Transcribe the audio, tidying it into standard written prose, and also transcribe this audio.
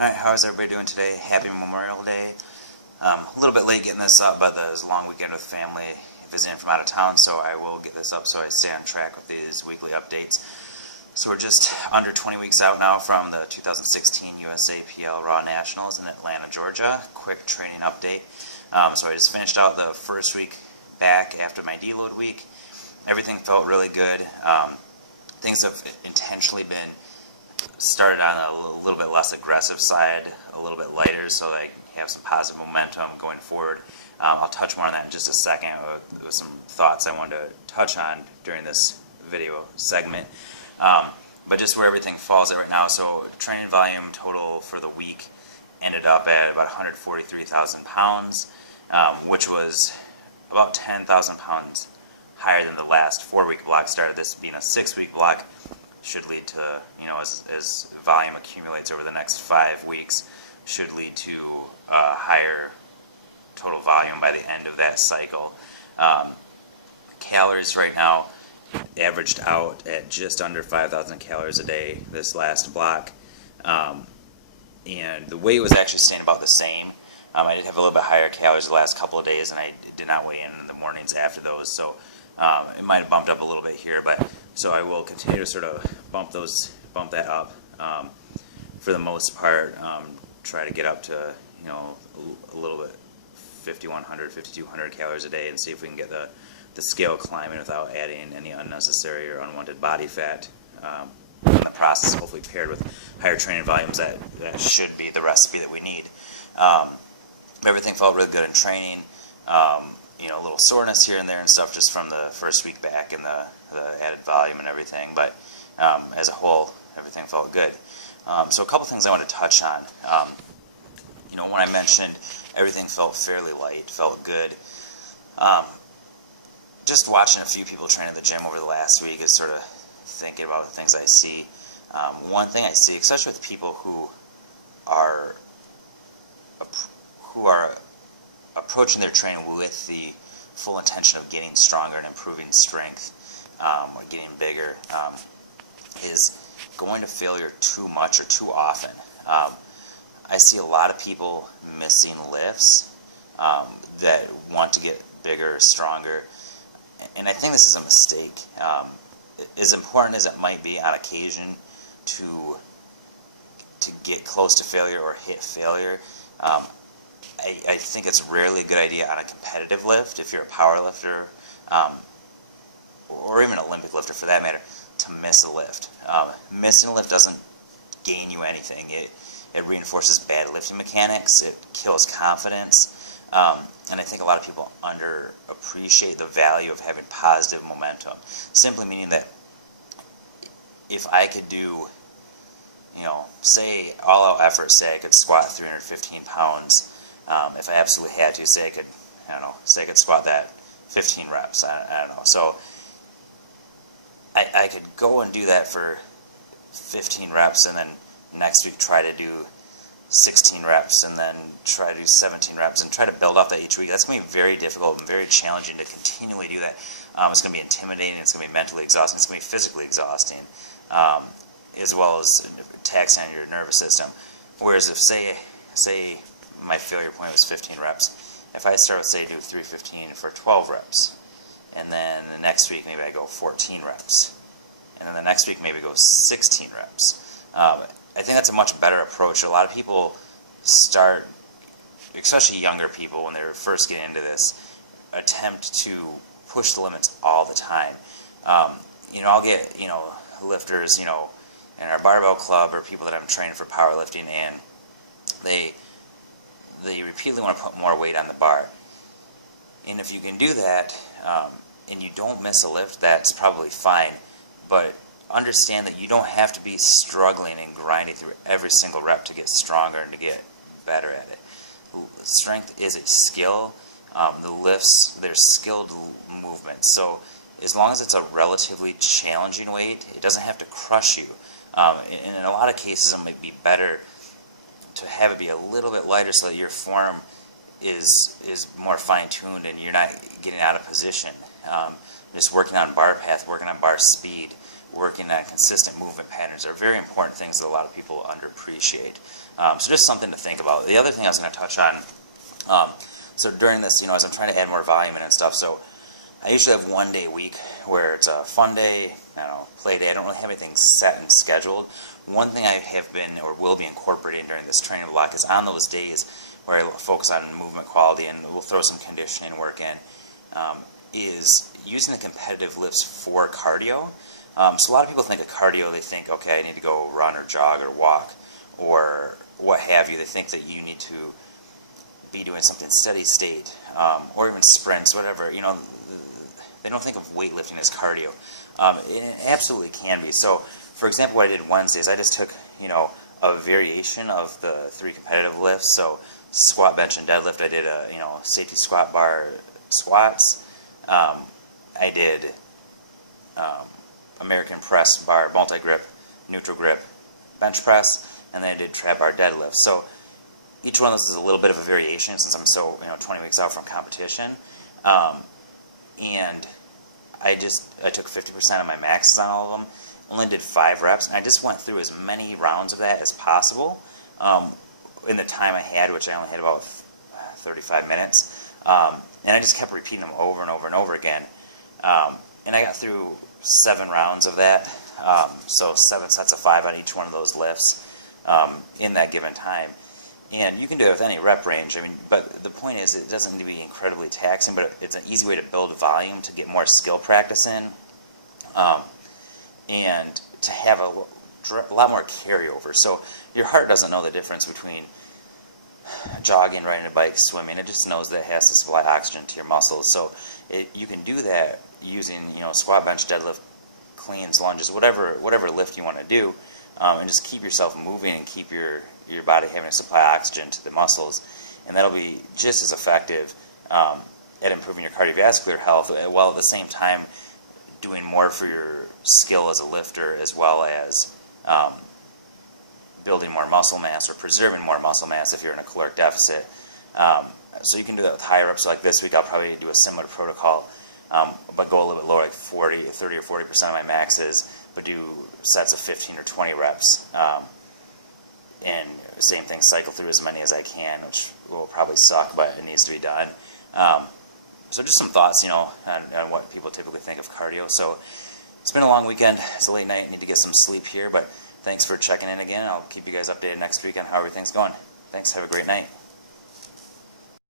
Alright, how's everybody doing today? Happy Memorial Day. A little bit late getting this up, but there's a long weekend with family visiting from out of town, so I will get this up so I stay on track with these weekly updates. So we're just under 20 weeks out now from the 2016 USAPL Raw Nationals in Atlanta, Georgia. Quick training update. So I just finished out the first week back after my deload week. Everything felt really good. Things have intentionally been started on a little bit less aggressive side, a little bit lighter, so they have some positive momentum going forward. I'll touch more on that in just a second with some thoughts I wanted to touch on during this video segment. But just where everything falls at right now, so training volume total for the week ended up at about 143,000 pounds, which was about 10,000 pounds higher than the last 4-week block started. This being a 6-week block should lead to, as volume accumulates over the next 5 weeks, should lead to higher total volume by the end of that cycle. Calories right now averaged out at just under 5,000 calories a day this last block. And the weight was actually staying about the same. I did have a little bit higher calories the last couple of days, and I did not weigh in the mornings after those, so it might have bumped up a little bit here, but so I will continue to sort of bump that up for the most part. Try to get up to a little bit 5,100, 5,200 calories a day, and see if we can get the scale climbing without adding any unnecessary or unwanted body fat in the process. Hopefully paired with higher training volumes, that should be the recipe that we need. Everything felt really good in training. A little soreness here and there and stuff just from the first week back and the added volume and everything, but as a whole, everything felt good. So a couple things I want to touch on. When I mentioned everything felt fairly light, felt good, just watching a few people train at the gym over the last week is sort of thinking about the things I see. One thing I see, especially with people who are approaching their training with the full intention of getting stronger and improving strength, or getting bigger, is going to failure too much or too often. I see a lot of people missing lifts that want to get bigger or stronger, and I think this is a mistake. As important as it might be on occasion to get close to failure or hit failure, I think it's rarely a good idea on a competitive lift, if you're a power lifter, or even an Olympic lifter for that matter, to miss a lift. Missing a lift doesn't gain you anything. It reinforces bad lifting mechanics, it kills confidence, and I think a lot of people underappreciate the value of having positive momentum. Simply meaning that if I could do, say all-out effort, say I could squat 315 pounds, if I absolutely had to, say I could squat that 15 reps, I don't know. So I could go and do that for 15 reps and then next week try to do 16 reps and then try to do 17 reps and try to build off that each week. That's going to be very difficult and very challenging to continually do that. It's going to be intimidating, it's going to be mentally exhausting, it's going to be physically exhausting, as well as taxing on your nervous system. Whereas if, say my failure point was 15 reps, if I start with, say, do 315 for 12 reps, and then the next week maybe I go 14 reps, and then the next week maybe go 16 reps, I think that's a much better approach. A lot of people start, especially younger people, when they're first getting into this, attempt to push the limits all the time. I'll get, lifters, in our barbell club or people that I'm training for powerlifting, and they repeatedly want to put more weight on the bar. And if you can do that, and you don't miss a lift, that's probably fine. But understand that you don't have to be struggling and grinding through every single rep to get stronger and to get better at it. Strength is a skill. The lifts, they're skilled movements. So as long as it's a relatively challenging weight, it doesn't have to crush you. And in a lot of cases, it might be better to have it be a little bit lighter so that your form is more fine-tuned and you're not getting out of position. Just working on bar path, working on bar speed, working on consistent movement patterns are very important things that a lot of people underappreciate. So just something to think about. The other thing I was going to touch on, so during this, as I'm trying to add more volume and stuff, so I usually have one day a week where it's a fun day, play day. I don't really have anything set and scheduled. One thing I have been or will be incorporating during this training block is on those days where I focus on movement quality and we'll throw some conditioning work in, is using the competitive lifts for cardio. So a lot of people think of cardio, they think, okay, I need to go run or jog or walk or what have you. They think that you need to be doing something steady state or even sprints, whatever. They don't think of weightlifting as cardio. It absolutely can be. So, for example, what I did Wednesdays, I just took, a variation of the 3 competitive lifts. So, squat, bench, and deadlift. I did a, safety squat bar squats. I did American press bar, multi-grip, neutral grip, bench press, and then I did trap bar deadlift. So, each one of those is a little bit of a variation since I'm so, 20 weeks out from competition. And I took 50% of my maxes on all of them, only did 5 reps, and I just went through as many rounds of that as possible in the time I had, which I only had about 35 minutes. And I just kept repeating them over and over and over again. And I got through 7 rounds of that, so 7 sets of 5 on each one of those lifts in that given time. And you can do it with any rep range. But the point is, it doesn't need to be incredibly taxing, but it's an easy way to build volume, to get more skill practice in, and to have a lot more carryover. So your heart doesn't know the difference between jogging, riding a bike, swimming. It just knows that it has to supply oxygen to your muscles. So you can do that using, squat, bench, deadlift, cleans, lunges, whatever lift you want to do, and just keep yourself moving and keep your body having to supply oxygen to the muscles, and that'll be just as effective at improving your cardiovascular health, while at the same time doing more for your skill as a lifter, as well as building more muscle mass or preserving more muscle mass if you're in a caloric deficit. So you can do that with higher reps. So like this week, I'll probably do a similar protocol, but go a little bit lower, like 30 or 40% of my maxes, but do sets of 15 or 20 reps. And same thing, cycle through as many as I can, which will probably suck, but it needs to be done. So just some thoughts, on what people typically think of cardio. So it's been a long weekend. It's a late night. I need to get some sleep here, but thanks for checking in again. I'll keep you guys updated next week on how everything's going. Thanks. Have a great night.